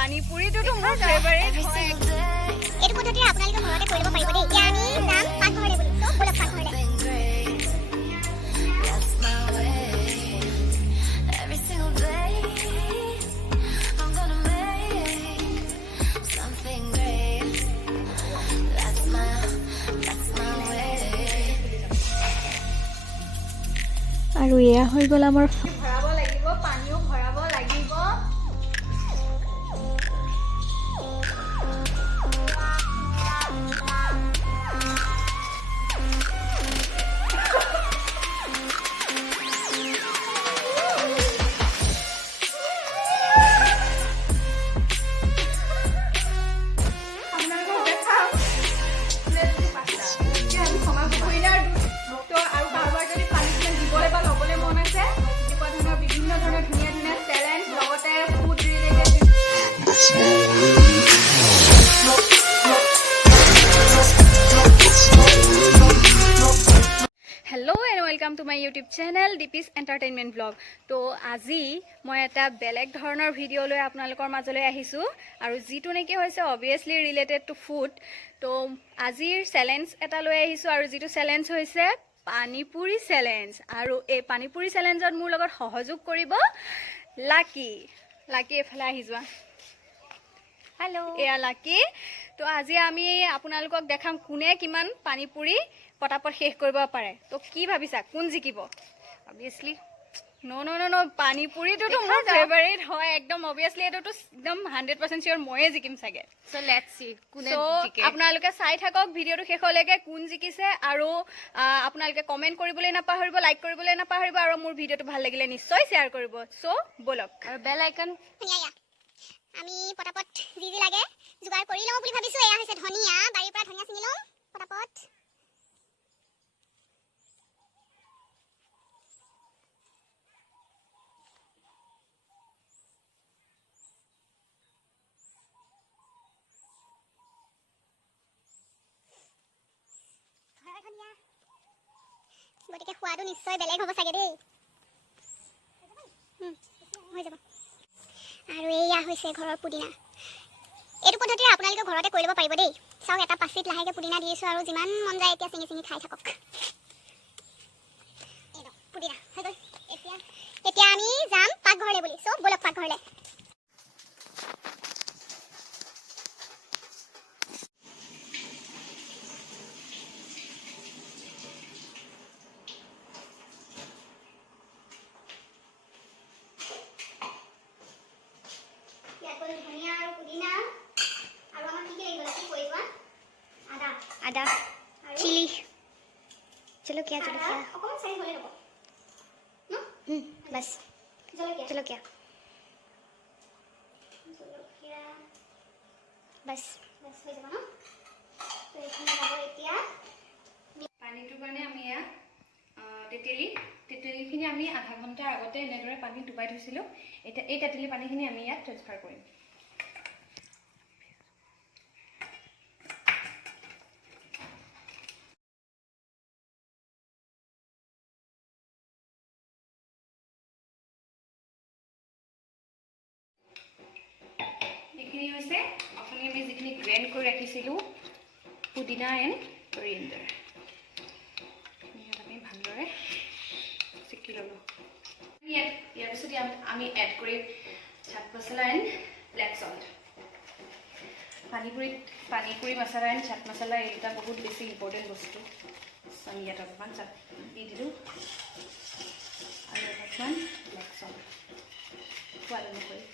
পানী পুৰিটোতো মোৰ ফেভাৰিট হয়। এইটো পদ্ধতিৰে আপোনালোকে ঘৰতে কৰিব পাৰিব দেই। এতিয়া আমি যাম পাকঘৰলৈ বুলি। চব বলক পাকঘৰলৈ। আৰু এয়া হৈ গ'ল আমাৰ ভৰাব লাগিব, পানীও ভৰাব লাগিব। Hello' and welcome to my YouTube channel DPS entertainment blog. তো আজি মই এটা বেলেগ ধৰণৰ ভিডিঅ' লৈ আপোনালোকৰ মাজলৈ আহিছোঁ, আৰু যিটো নেকি হৈছে অবভিয়াছলি ৰিলেটেড টু ফুড। তো আজিৰ চেলেঞ্জ এটা লৈ আহিছোঁ, আৰু যিটো চেলেঞ্জ হৈছে পানীপুৰি চেলেঞ্জ। আৰু এই পানীপুৰি চেলেঞ্জত মোৰ লগত সহযোগ কৰিব লাকি। এইফালে আহি যোৱা। হেল্ল', এয়া লাকি। তো আজি আমি আপোনালোকক দেখাম কোনে কিমান পানীপুৰি পটাপট শেষ কৰিব পাৰে। তো কি ভাবিছা, কোন জিকিব? অবভিয়াছলি পানীপুৰিটোতো মোৰ ফেভাৰিট হয় একদম। অবভিয়াছলি এইটোতো একদম 100% চিয়ৰ ময়ে জিকিম চাগে। সো লেটস সি কোনে জিকে। আপোনালোকে চাই থাকক ভিডিঅ'টো শেষলৈকে, কোন জিকিছে। আৰু আপোনালোকে কমেণ্ট কৰিবলৈ নাপাহৰিব, লাইক কৰিবলৈ নাপাহৰিব, আৰু মোৰ ভিডিঅ'টো ভাল লাগিলে নিশ্চয় শ্বেয়াৰ কৰিব। চ' বলক। আৰু বেল আইকন আমি পটাপট যি লাগে যোগাৰ কৰি লওঁ বুলি ভাবিছোঁ। এয়া হৈছে ধনিয়া, বাৰীৰ পৰা ধনিয়া ছিঙি লওঁ পটাপট। গতিকে সোৱাদো নিশ্চয় বেলেগ হ'ব চাগে দেই। হৈ যাব। আৰু এয়া হৈছে ঘৰৰ পুদিনা। এইটো পদ্ধতিৰে আপোনালোকে ঘৰতে কৰি ল'ব পাৰিব দেই। চাওক, এটা পাচিত লাহেকৈ পুদিনা দি আছোঁ, আৰু যিমান মন যায় এতিয়া ছিঙি ছিঙি খাই থাকক। পুদিনা হৈ গ'ল। এতিয়া আমি যাম পাকঘৰলৈ বুলি। চব বলক পাকঘৰলৈ। ধনিয়া আৰু পুদিনা, আৰু আমাক কি লাগিব কি কৈ যোৱা? আদা, চিলি, জলকীয়া অকণমান চাই হ'লে হ'ব ন? বাছ জলকীয়া বাছ হৈ যাব ন? তো এইখিনি যাব এতিয়া। পানীটোৰ কাৰণে আমি এয়া তেতেলীখিনি আমি আধা ঘণ্টাৰ আগতে এনেদৰে পানীত ডুবাই থৈছিলোঁ। এতিয়া এই তেতেলী পানীখিনি আমি ইয়াত ট্ৰান্সফাৰ কৰিম। এইখিনি হৈছে অথনি আমি যিখিনি গ্ৰেণ্ড কৰি ৰাখিছিলোঁ পুদিনা এণ্ড কৰিয়েণ্ডাৰ। ইয়াত আমি ভালদৰে চেকি ল'লোঁ। ইয়াৰ পিছত আমি এড কৰিম চাট মছলা এণ্ড ব্লেক চল্ট। পানীপুৰি মছলা এণ্ড চাট মছলা এই দুটা বহুত বেছি ইম্পৰ্টেণ্ট বস্তু। আমি ইয়াত অলপমান চাট দি দিলোঁ, আৰু অলপমান ব্লেক চল্ট সোৱাদ অনুসৰি।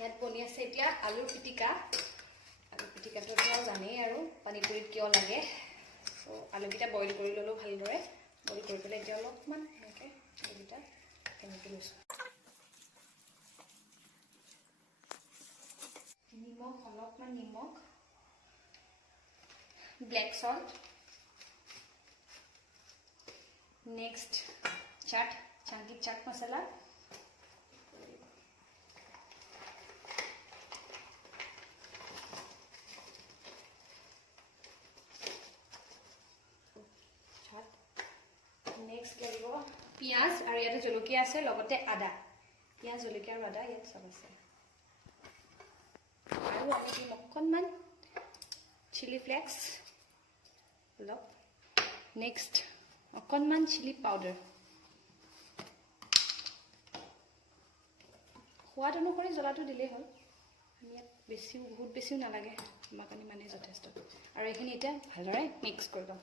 ইয়াত বনি আছে এতিয়া আলুৰ পিটিকা। আলু পিটিকাটোতো জানেই আৰু পানীপুৰিত কিয় লাগে। চ' আলুকেইটা বইল কৰি ল'লোঁ ভালদৰে। বইল কৰি পেলাই এতিয়া অলপমান এনেকৈ আলুকেইটা তেনেকৈ লৈছোঁ। অলপমান নিমখ, ব্লেক চল্ট, নেক্সট চাংকি চাট মছলা, নেক্সট লাগিব পিঁয়াজ আৰু ইয়াতে জলকীয়া আছে লগতে আদা পিঁয়াজ জলকীয়া আৰু আদা ইয়াত চব আছে আৰু আমি দিম অকণমান চিলি ফ্লেক্স অলপ নেক্সট অকণমান চিলি পাউডাৰ সোৱাদ অনুসৰি জ্বলাটো দিলেই হ'ল আমি ইয়াত বহুত বেছিও নালাগে আমাৰ কাৰণে মানে যথেষ্ট আৰু এইখিনি এতিয়া ভালদৰে মিক্স কৰি ল'ম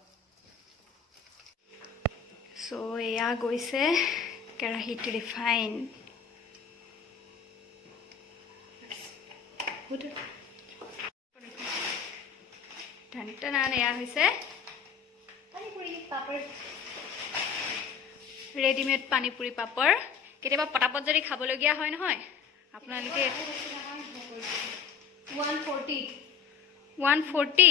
চ' এয়া গৈছে কেৰাহীত ৰিফাইন এয়া হৈছে পানীপুৰি পাপৰ ৰেডিমেড পানীপুৰি পাপৰ কেতিয়াবা পটাপট যদি খাবলগীয়া হয় নহয় আপোনালোকে 140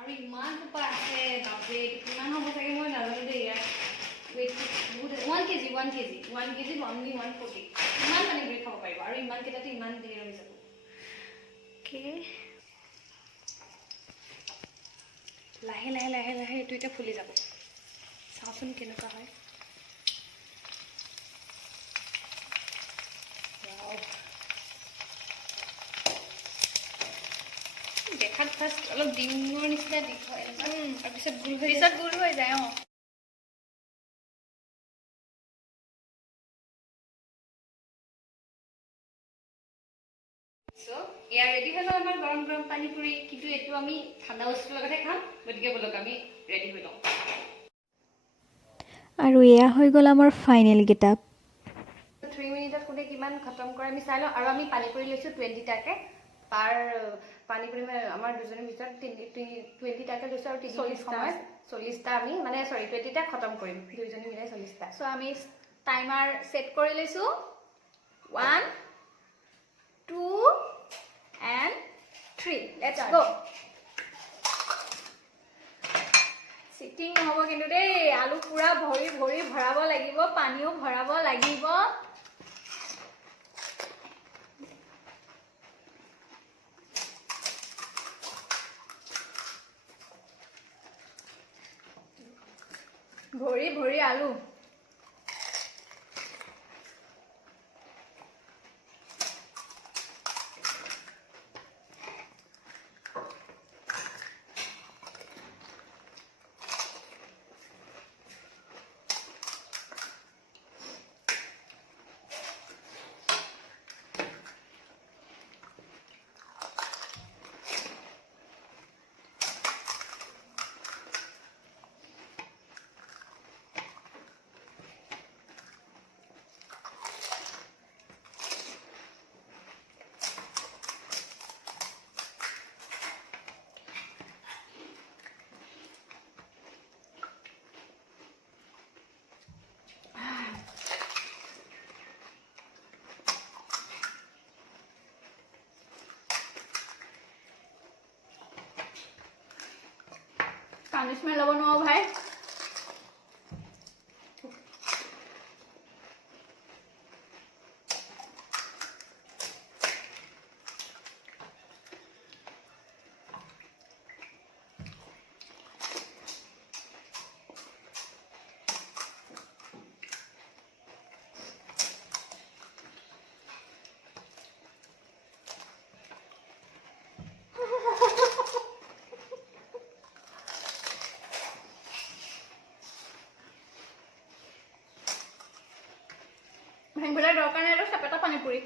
আৰু ইমান সোপা আছে বাপৰে কিমান হ'ব চাগে মই নাজানো দেই ইয়াৰ ৱেইট বহুত 1 কেজি অনলি 140 ইমান পানীপুৰি খাব পাৰিব আৰু ইমানকেইটাতে ইমান ধেৰ হৈ যাব লাহে লাহে লাহে লাহে এইটো এতিয়া ফুলি যাব চাওঁচোন কেনেকুৱা হয় দেখাত ফাৰ্ষ্ট অলপ ডিমৰ নিচিনা দিশ হয় তাৰপিছত গুল হৈ যায় So, এয়া ৰেডি হৈ লওঁ আমাৰ গৰম গৰম পানীপুৰি কিন্তু এইটো আমি ঠাণ্ডা বস্তুৰ লগতে খাম গতিকে বলক আমি ৰেডি হৈ লওঁ আৰু এয়া হৈ গ'ল আমাৰ ফাইনেল গেটআপ 3 মিনিটত কোনে কিমান খতম কৰে আমি চাই লওঁ আৰু আমি পানীপুৰি লৈছোঁ 20 টাকে পাৰ পানীপুৰি আমাৰ দুজনীৰ ভিতৰত 20 টাকে লৈছোঁ আৰু 40টা আমি মানে 20টা খতম কৰিম দুইজনী মিলাই 40টা চ' আমি টাইমাৰ ছেট কৰি লৈছোঁ 1 2 and 3 let's go চিটিং নহ'ব কিন্তু দেই আলু পুৰা ভৰি ভৰাব লাগিব পানীও ভৰাব লাগিব ভৰি আলু পানিশমেণ্ট ল'ব নোৱাৰো ভাই ভাঙিবলৈ দৰকাৰ নাই আৰু চেপেটা পানীপুৰি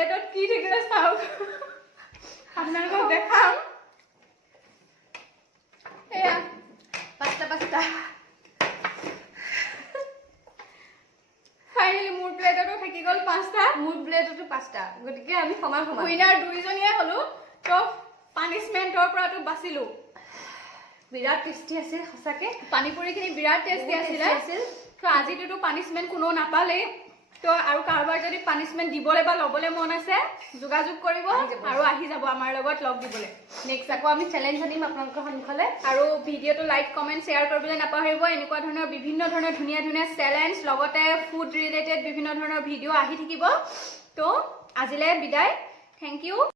প্লেটত কি থাকিলে চাওক আপোনালোকক দেখাম এয়া পাঁচটা ফাইনেলি মোৰ প্লেটতো থাকি গ'ল 5টা মোৰ প্লেটতো 5টা গতিকে আমি সমান সমান উইনাৰ দুইজনীয়ে হলো তো পানিশমেন্টৰ পৰাটো বাচিলো বিৰাট টেষ্টি আছিল সঁচাকে পানীপুৰিখিনি বিৰাট টেষ্টি আছিলে তো আজিতো পানিশমেন্ট কোনো নাপালেই তো আৰু কাৰোবাৰ যদি পানিশমেন্ট দিবলৈ বা ল'বলৈ মন আছে যোগাযোগ কৰিব আৰু আহি যাব আমাৰ লগত লগ দিবলৈ নেক্সট আকৌ আমি চেলেঞ্জ আনিম আপোনালোকৰ সন্মুখলৈ আৰু ভিডিঅ'টো লাইক কমেণ্ট শ্বেয়াৰ কৰিবলৈ নাপাহৰিব এনেকুৱা ধৰণৰ বিভিন্ন ধৰণৰ ধুনীয়া ধুনীয়া চেলেঞ্জ লগতে ফুড ৰিলেটেড বিভিন্ন ধৰণৰ ভিডিঅ' আহি থাকিব তো আজিলৈ বিদায় থেংক ইউ